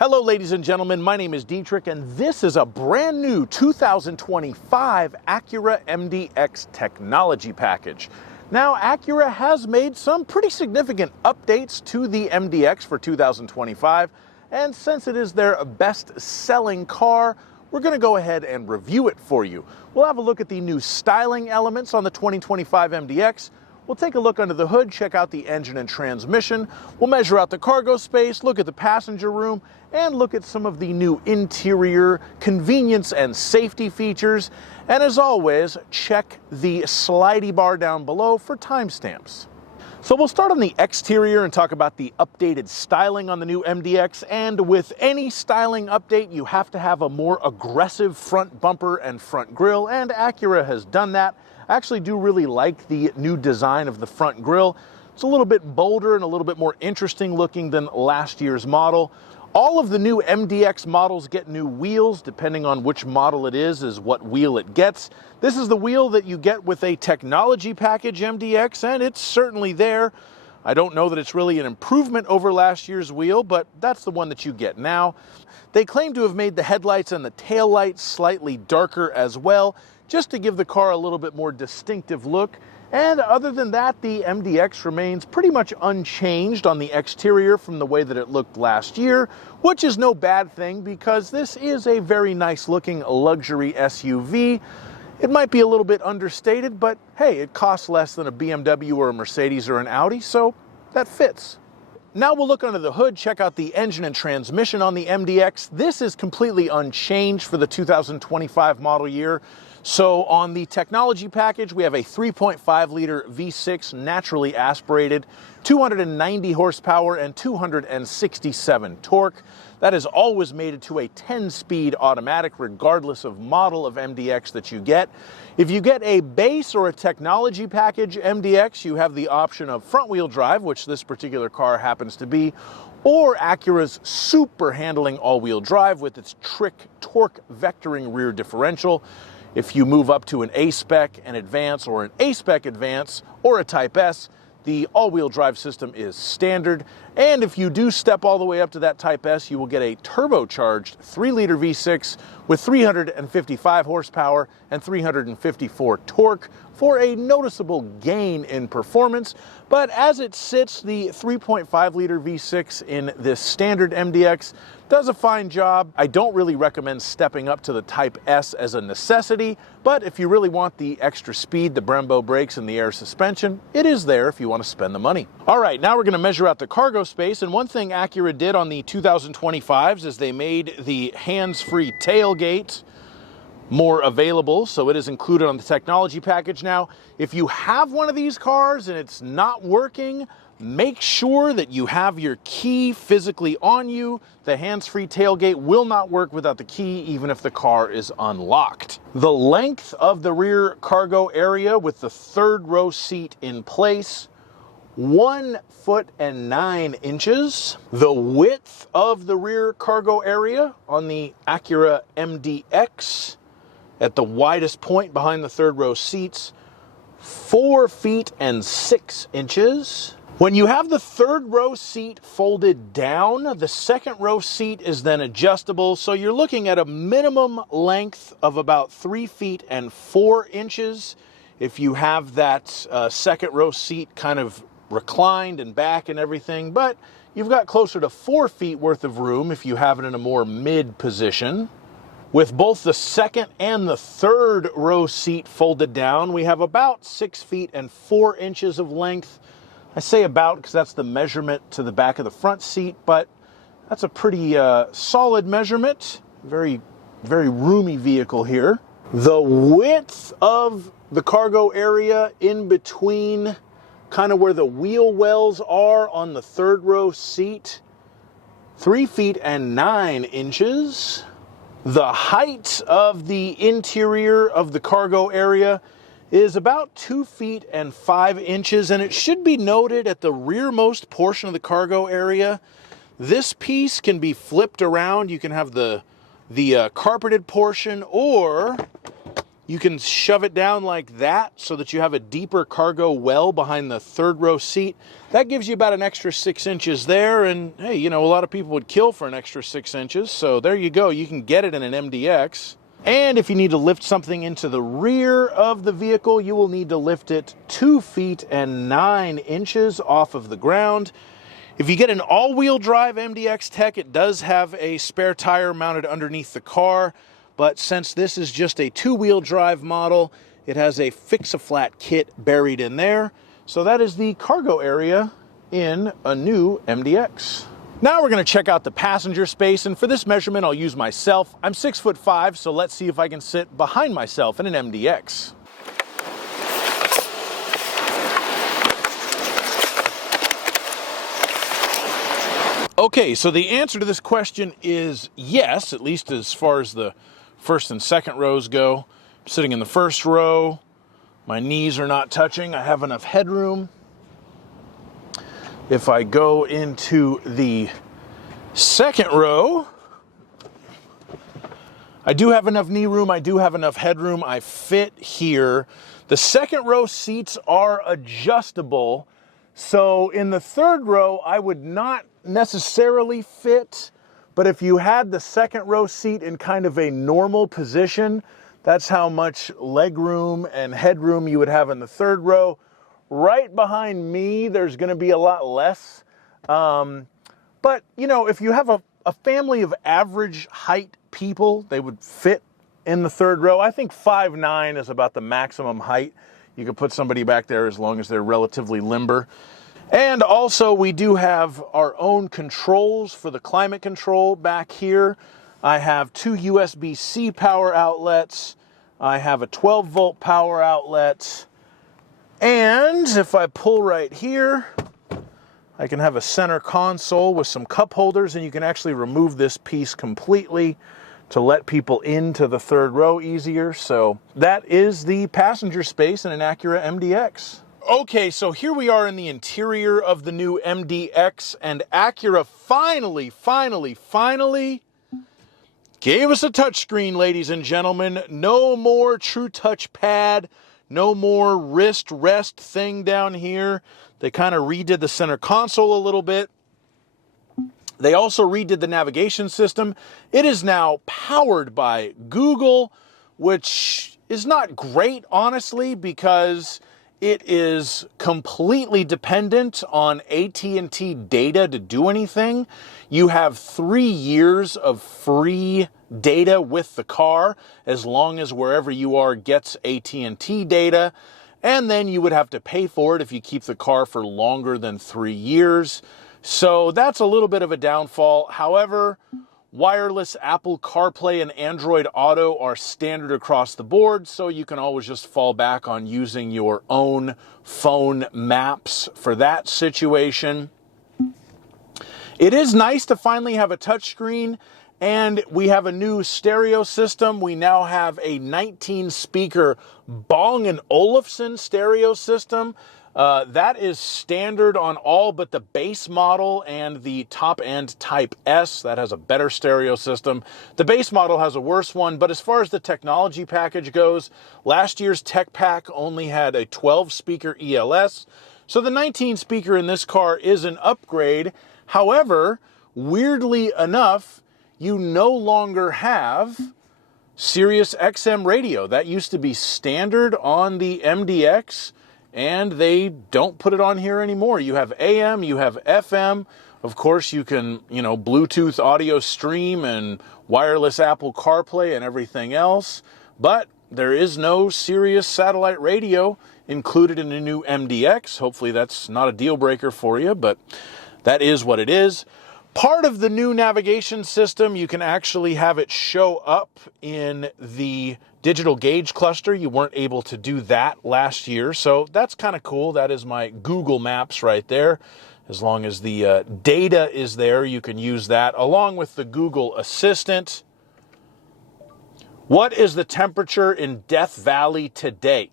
Hello ladies and gentlemen, my name is Dietrich and this is a brand new 2025 Acura MDX technology package. Now Acura has made some pretty significant updates to the MDX for 2025, and since it is their best-selling car, we're going to go ahead and review it for you. We'll have a look at the new styling elements on the 2025 MDX. We'll take a look under the hood, check out the engine and transmission. We'll measure out the cargo space, look at the passenger room, and look at some of the new interior convenience and safety features. And as always, check the slidey bar down below for timestamps. So we'll start on the exterior and talk about the updated styling on the new MDX. And with any styling update, you have to have a more aggressive front bumper and front grille, and Acura has done that. I actually do really like the new design of the front grille. It's a little bit bolder and a little bit more interesting looking than last year's model. All of the new MDX models get new wheels. Depending on which model it is what wheel it gets. This is the wheel that you get with a technology package MDX, and it's certainly there. I don't know that it's really an improvement over last year's wheel, but that's the one that you get now. They claim to have made the headlights and the taillights slightly darker as well, just to give the car a little bit more distinctive look. And other than that, the MDX remains pretty much unchanged on the exterior from the way that it looked last year, which is no bad thing because this is a very nice looking luxury SUV. It might be a little bit understated, but hey, it costs less than a BMW or a Mercedes or an Audi, so that fits. Now we'll look under the hood, check out the engine and transmission on the MDX. This is completely unchanged for the 2025 model year. So on the technology package, we have a 3.5 liter V6 naturally aspirated, 290 horsepower and 267 torque. That is always mated to a 10-speed automatic regardless of model of MDX that you get. If you get a base or a technology package MDX, you have the option of front-wheel drive, which this particular car happens to be, or Acura's super handling all-wheel drive with its trick torque vectoring rear differential. If you move up to an A-Spec, an Advance, or an A-Spec Advance, or a Type S, the all-wheel drive system is standard. And if you do step all the way up to that Type S, you will get a turbocharged 3-liter V6 with 355 horsepower and 354 torque for a noticeable gain in performance. But as it sits, the 3.5-liter V6 in this standard MDX does a fine job. I don't really recommend stepping up to the Type S as a necessity, but if you really want the extra speed, the Brembo brakes, and the air suspension, it is there if you want to spend the money. All right, now we're going to measure out the cargo space, and one thing Acura did on the 2025s is they made the hands-free tailgate more available, so it is included on the technology package now. If you have one of these cars and it's not working, make sure that you have your key physically on you. The hands-free tailgate will not work without the key, even if the car is unlocked. The length of the rear cargo area with the third row seat in place, 1 foot and 9 inches. The width of the rear cargo area on the Acura MDX at the widest point behind the third row seats, 4 feet and 6 inches. When you have the third row seat folded down, the second row seat is then adjustable, so you're looking at a minimum length of about 3 feet and 4 inches if you have that second row seat kind of reclined and back and everything, but you've got closer to 4 feet worth of room if you have it in a more mid position. With both the second and the third row seat folded down, we have about 6 feet and 4 inches of length. I say about because that's the measurement to the back of the front seat, but that's a pretty solid measurement. Very, very roomy vehicle here. The width of the cargo area in between kind of where the wheel wells are on the third row seat, 3 feet and 9 inches. The height of the interior of the cargo area is about 2 feet and 5 inches, and it should be noted at the rearmost portion of the cargo area, this piece can be flipped around. You can have the carpeted portion, or You can shove it down like that so that you have a deeper cargo well behind the third row seat. That gives you about an extra 6 inches there, and hey, you know, a lot of people would kill for an extra 6 inches, so there you go. You can get it in an MDX. And if you need to lift something into the rear of the vehicle, you will need to lift it 2 feet and 9 inches off of the ground. If you get an all-wheel drive MDX Tech, it does have a spare tire mounted underneath the car. But since this is just a 2-wheel drive model, it has a fix-a-flat kit buried in there. So that is the cargo area in a new MDX. Now we're going to check out the passenger space, and for this measurement I'll use myself. I'm 6'5", so let's see if I can sit behind myself in an MDX. Okay, so the answer to this question is yes, at least as far as the first and second rows go. I'm sitting in the first row. My knees are not touching. I have enough headroom. If I go into the second row, I do have enough knee room. I do have enough headroom. I fit here. The second row seats are adjustable. So in the third row, I would not necessarily fit. But if you had the second row seat in kind of a normal position, that's how much leg room and headroom you would have in the third row. Right behind me, there's going to be a lot less. But, you know, if you have a family of average height people, they would fit in the third row. I think 5'9" is about the maximum height. You could put somebody back there as long as they're relatively limber. And also we do have our own controls for the climate control back here. I have 2 USB-C power outlets. I have a 12-volt power outlet. And if I pull right here, I can have a center console with some cup holders, and you can actually remove this piece completely to let people into the third row easier. So that is the passenger space in an Acura MDX. Okay, so here we are in the interior of the new MDX, and Acura finally gave us a touchscreen, ladies and gentlemen. No more True Touch Pad, no more wrist rest thing down here. They kind of redid the center console a little bit. They also redid the navigation system. It is now powered by Google, which is not great, honestly, because it is completely dependent on AT&T data to do anything. You have 3 years of free data with the car, as long as wherever you are gets AT&T data. And then you would have to pay for it if you keep the car for longer than 3 years. So that's a little bit of a downfall. However, wireless Apple CarPlay and Android Auto are standard across the board, so you can always just fall back on using your own phone maps for that situation. It is nice to finally have a touchscreen, and we have a new stereo system. We now have a 19-speaker Bang and Olufsen stereo system. That is standard on all but the base model and the top-end Type S. That has a better stereo system. The base model has a worse one, but as far as the technology package goes, last year's Tech Pack only had a 12-speaker ELS, so the 19-speaker in this car is an upgrade. However, weirdly enough, you no longer have Sirius XM radio. That used to be standard on the MDX, and they don't put it on here anymore. You have AM, you have FM. Of course, you can, Bluetooth audio stream and wireless Apple CarPlay and everything else, but there is no Sirius satellite radio included in the new MDX. Hopefully that's not a deal breaker for you, but that is what it is. Part of the new navigation system, you can actually have it show up in the digital gauge cluster. You weren't able to do that last year, so that's kind of cool. That is my Google Maps right there. As long as the data is there, you can use that along with the Google Assistant. What is the temperature in Death Valley today?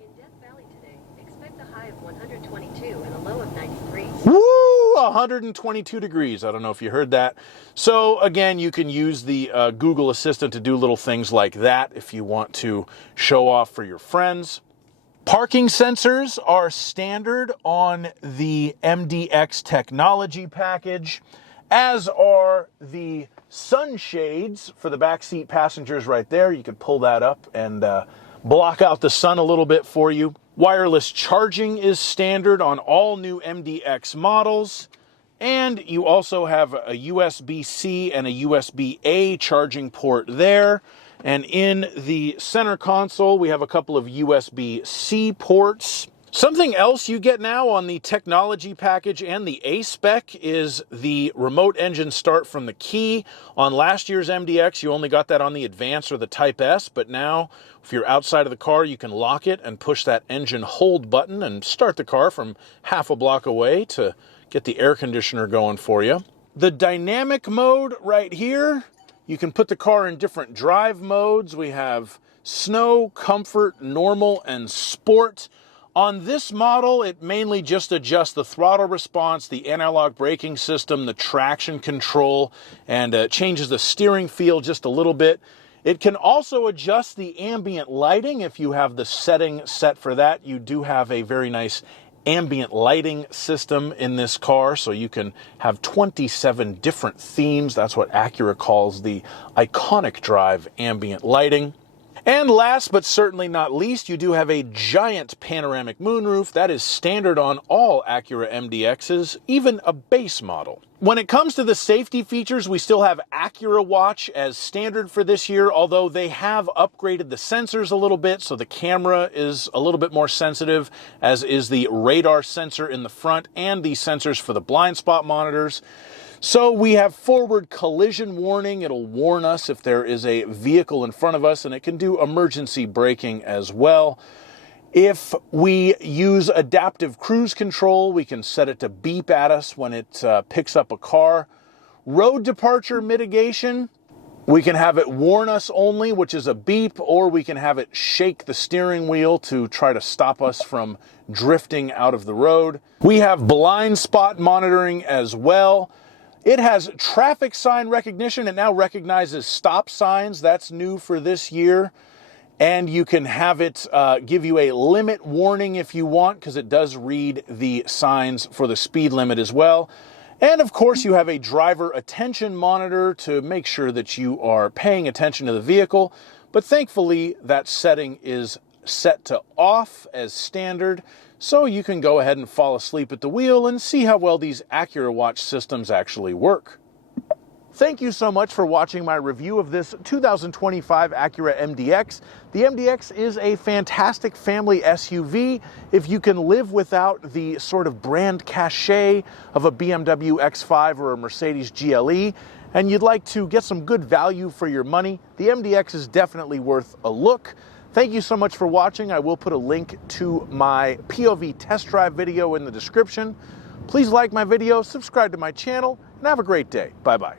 In Death Valley today, expect a high of 122 and a low of 93. Woo! 122 degrees. I don't know if you heard that. So again, you can use the Google Assistant to do little things like that if you want to show off for your friends. Parking sensors are standard on the MDX technology package, as are the sunshades for the backseat passengers right there. You can pull that up and block out the sun a little bit for you. Wireless charging is standard on all new MDX models. And you also have a USB-C and a USB-A charging port there. And in the center console, we have a couple of USB-C ports. Something else you get now on the technology package and the A-spec is the remote engine start from the key. On last year's MDX, you only got that on the Advance or the Type S, but now if you're outside of the car, you can lock it and push that engine hold button and start the car from half a block away to get the air conditioner going for you. The dynamic mode right here, you can put the car in different drive modes. We have snow, comfort, normal, and sport. On this model, it mainly just adjusts the throttle response, the anti-lock braking system, the traction control, and changes the steering feel just a little bit. It can also adjust the ambient lighting. If you have the setting set for that, you do have a very nice ambient lighting system in this car, so you can have 27 different themes. That's what Acura calls the iconic drive ambient lighting. And last but certainly not least, you do have a giant panoramic moonroof. That is standard on all Acura MDXs, even a base model. When it comes to the safety features, we still have AcuraWatch as standard for this year, although they have upgraded the sensors a little bit, so the camera is a little bit more sensitive, as is the radar sensor in the front and the sensors for the blind spot monitors. So we have forward collision warning. It'll warn us if there is a vehicle in front of us, and it can do emergency braking as well. If we use adaptive cruise control, we can set it to beep at us when it picks up a car. Road departure mitigation, we can have it warn us only, which is a beep, or we can have it shake the steering wheel to try to stop us from drifting out of the road. We have blind spot monitoring as well. It has traffic sign recognition. It now recognizes stop signs. That's new for this year. And you can have it give you a limit warning if you want, because it does read the signs for the speed limit as well. And of course, you have a driver attention monitor to make sure that you are paying attention to the vehicle. But thankfully, that setting is set to off as standard, so you can go ahead and fall asleep at the wheel and see how well these AcuraWatch systems actually work. Thank you so much for watching my review of this 2025 Acura MDX. The MDX is a fantastic family SUV. If you can live without the sort of brand cachet of a BMW X5 or a Mercedes GLE, and you'd like to get some good value for your money, the MDX is definitely worth a look. Thank you so much for watching. I will put a link to my POV test drive video in the description. Please like my video, subscribe to my channel, and have a great day. Bye-bye.